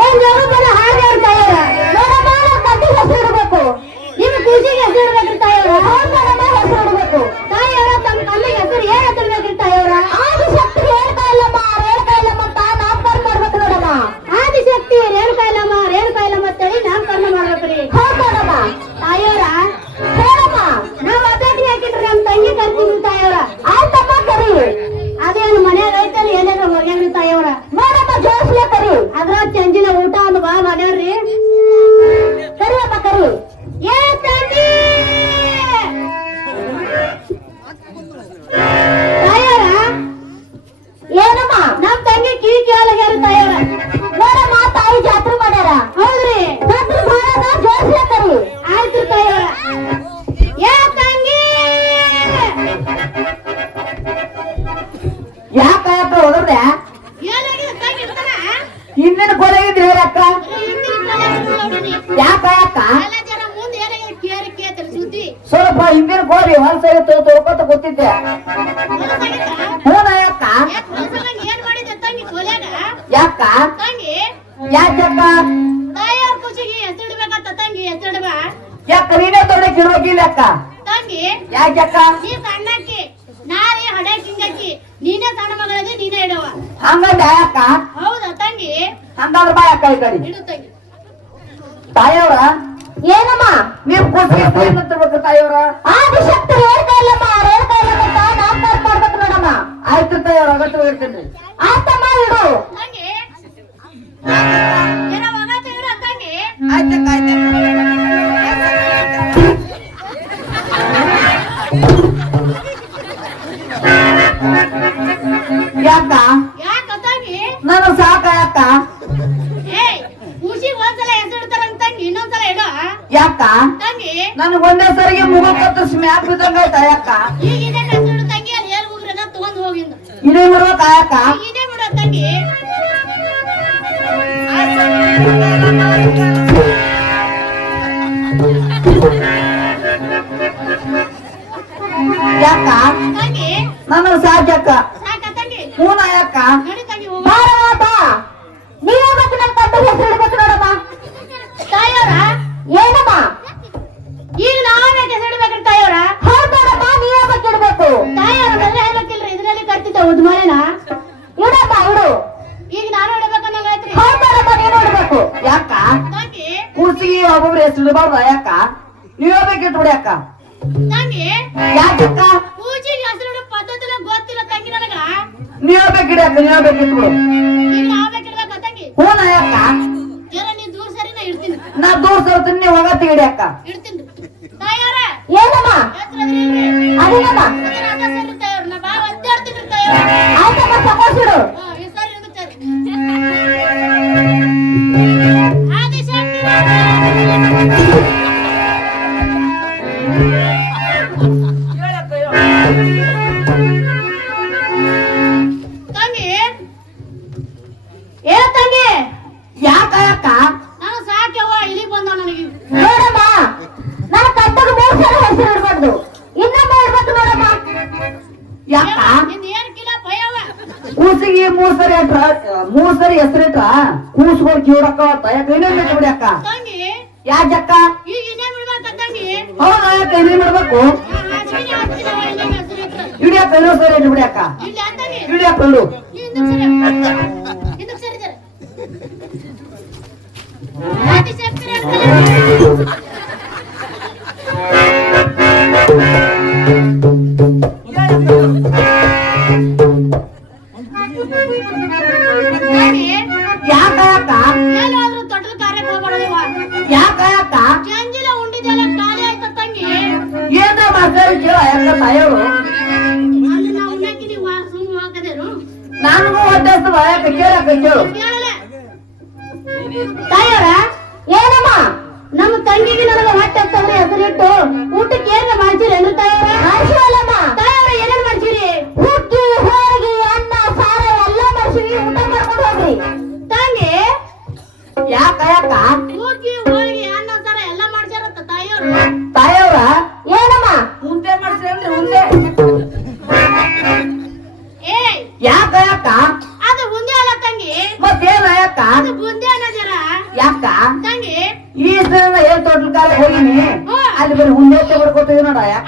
ಒಂದ್ ಜೋರು ಬರ ಹಾಗೆ ತಾಯವ್ರ ಯಾಕ ಅಕ್ಕ ಹೋದ್ರೆ ಹಿಂದಿನ ಕೊನೆಗಿದ್ರಿ ಅಕ್ಕ? ಯಾಕ ಅಕ್ಕ ಸ್ವಲ್ಪ ಹಿಂದಿನ ಕೋರಿ ಹೊಲಸಾಗಿತ್ತು ತೊಳ್ಕೊತ ಗೊತ್ತಿದ್ದೆ ಹ್ಞೂ ಅಕ್ಕ ಯಾಕ್? ಯಾಕಕ್ಕ ಯಾಕ ನೀನೇ ತೊಡಕ್ ಇರ್ಬೇಕಿಲ್ಲ ಅಕ್ಕ? ಯಾಕಕ್ಕ ನೀ ಸಣ್ಣಕ್ಕಿ, ನಾನೇ ಹಡೆ ಕಿಂಗಕ್ಕಿ ನೀನೇ ಸಣ್ಣ ಮಗಳದಿ ನೀನೇ ಇಡವ ಹಂಗಂದ ಅಕ್ಕ ಹೌದಾ ತಂಗಿ? ಹಂಗಂದ್ರ ಬಾ ಅಕ್ಕ ಈ ಕಡೆ. ಇಡು ತಂಗಿ. ತಾಯಿಯವ್ರ? ಏನಮ್ಮ? ನೀವ್ ಖುಷಿ ಏನಂತಿರ್ಬೇಕು ತಾಯಿಯವ್ರ? ಆದಿಶಕ್ತಿ ಹೇಳ್ತಾ ಇಲ್ಲಮ್ಮ. ಹೇಳ್ತಾ ಇಲ್ಲ ಅಂತ ಮಾಡ್ಬೇಕು ನೋಡಮ್ಮ. ಆಯ್ತು ತಾಯಿಯವ್ರ ಅಗತ್ಯ ಇರ್ತೀನಿ ನನಗ್ ಒಂದೇ ಸರಿಗೆ ಮುಗ ಕತ್ತರಿಸಿ ಮ್ಯಾಕ್ ಇದ್ದಂಗ ಈಗ ಇದೇ ಮಾಡುವ ತಂಗಿ ಅಲ್ಲಿ ಹೇಳಿ ಹೋಗ್ರನ ತಗೊಂಡ್ ಹೋಗಿಂದು ಇದೇ ಬರ್ಬೇಕ ಯಾಕ ಈಗ ಇದೇ ಬಿಡು ತಂಗಿ. ಯಾಕ? ತಂಗಿ. ನನಗ್ ಸಾಕ್ಯಾಕ ಸಾಕ ತಂಗಿ? ಹೂನ ಯಾಕ? ಹೆಸರು ಇಡಬಾರ್ದ ಯಾಕ ನೀವೇ ಬೇಕಿಟ್ಟು ಬಿಡಿ ಅಕ್ಕ. ತಂಗಿ ಯಾಕಕ್ಕ? ಪೂಜೆಗೆ ಹೆಸರು ಇಡೋ ಪದ್ಧತಿನ ಗೊತ್ತಿಲ್ಲ ತಂಗಿ ನನಗ. ನೀವೇ ಬೇಕಿಡಿ ಅಕ್ಕ ನೀವೇ ಬೇಕಿಟ್ಟು ಬಿಡು ಈಗ ನಾವೇ ಇಡ್ಬೇಕ ತಂಗಿ? ಹೂನ ಯಾಕ ಜರ ನೀ ದೂರ ಸರಿ ನಾ ಇಡ್ತೀನಿ. ನಾ ದೂರ ಸರ್ತೀನಿ ನೀವು ಇಡಿ ಅಕ್ಕ. ಇಡ್ತೀನಿ. ತಾಯಾರ ಏನಮ್ಮ? ಅದೇನಮ್ಮ? ಆಯ್ತಮ್ಮ ತಗೋಸಿಡು. ಇನ್ನೊಮ್ಮೆ ಇಡ್ಬೇಕು ನೋಡಮ್ಮ. ಯಾಕ? ಭಯವ ಕೂಸಿಗೆ ಮೂರ್ ಸರಿ ಅಟ್ರ ಮೂರ್ ಸರಿ ಹೆಸರಿಟ್ರ ಕೂಸ್ಗಳು ಕಿವಡಕ್ಕ ಯಾಕ ಇನ್ನೇನ್ ಬೇಕು ಬಿಡಿ ಅಕ್ಕ ಯಾಕಕ್ಕ ಬಿಡ್ಬೇಕ ಹೌದಾ ಯಾಕ? ಇನ್ನೇನ್ ಮಾಡ್ಬೇಕು ಅಶ್ವಿನಿ ಹಚ್ಚಿದವ ಇನ್ನೇನ್ ಹೆಸರು ಇಟ್ರು ಇಡಿ ಅಕ್ಕ ಇನ್ನೊಂದ್ ಸರಿ ಇಟ್ಟು ಬಿಡಿ ಅಕ್ಕ ಇಲ್ಲ ತಂಗಿ? ಇಡಿ ಅಕ್ಕ ಯಾಕ ಎಲ್ಲಾದ್ರೂ ತೊಟಲ್ ಕಾರ್ಯಕ್ಕೆ ಹೋಗ್ಬಾರ್ದವ್ವ ಯಾಕ ಯಾಕ ಚಂಜಿಲ ಉಂಡಿದೆಲ್ಲ ಖಾಲಿ ಆಯ್ತ ತಂಗಿ? ಏನ ಮಾಡ್ತಾರೆ ಕೇಳ ಯಾಕ ತಾಯವರು ಅಲ್ಲಿ ನಾವು ಉಣ್ಣಾಕಿದೀವಿ ವಾ ಸುಮ್ಮ ಹೋಗದೇನು ನನಗೂ ಹೊಟ್ಟೆಸ್ತವ ಯಾಕ ಕೇಳಕ್ಕ ಕೇಳು ಕೇಳಲ್ಲ ಏನಮ್ಮ? ನಮ್ಮ ತಂಗಿಗೆ ನನಗೆ ಹೊಟ್ಟೆ ಹೆಸರಿಟ್ಟು ಊಟಕ್ಕೆ ಏನ ಮಾಡ್ತೀರಿ ಅಂದ್ರೆ ತಾಯವ್ರ ಯಾಕ ಯಾಕ ಹುಗ್ಗಿ ಹೋಳಿಗೆ ಅನ್ನ ಸಾರ ಎಲ್ಲ ಮಾಡ್ಸ್ಯಾರಂತ ತಾಯಿಯವ್ರು. ತಾಯವ್ರ ಏನಮ್ಮ? ಮುಂದೆ ಮಾಡ್ಸ್ರೇನ್ರಿ ಮುಂದೆ ಏ ಯಾಕ ಯಾಕ ಅದು ಬುಂದಿ ಅಲ್ಲ ತಂಗಿ. ಮತ್ತೇನ ಯಾಕ ಅದು ಬುಂದಿ ಅನ್ನೋದು ಯಾಕ? ತಂಗಿ. ಈ ಸಲ ಏನ್ ಕಾಲ ಹೋಗಿನಿ. ಅಲ್ಲಿ ಬರೀ ಹುಂದೆ ತಗೊಳ್ಕೊತೀವಿ ನೋಡ ಯಾಕ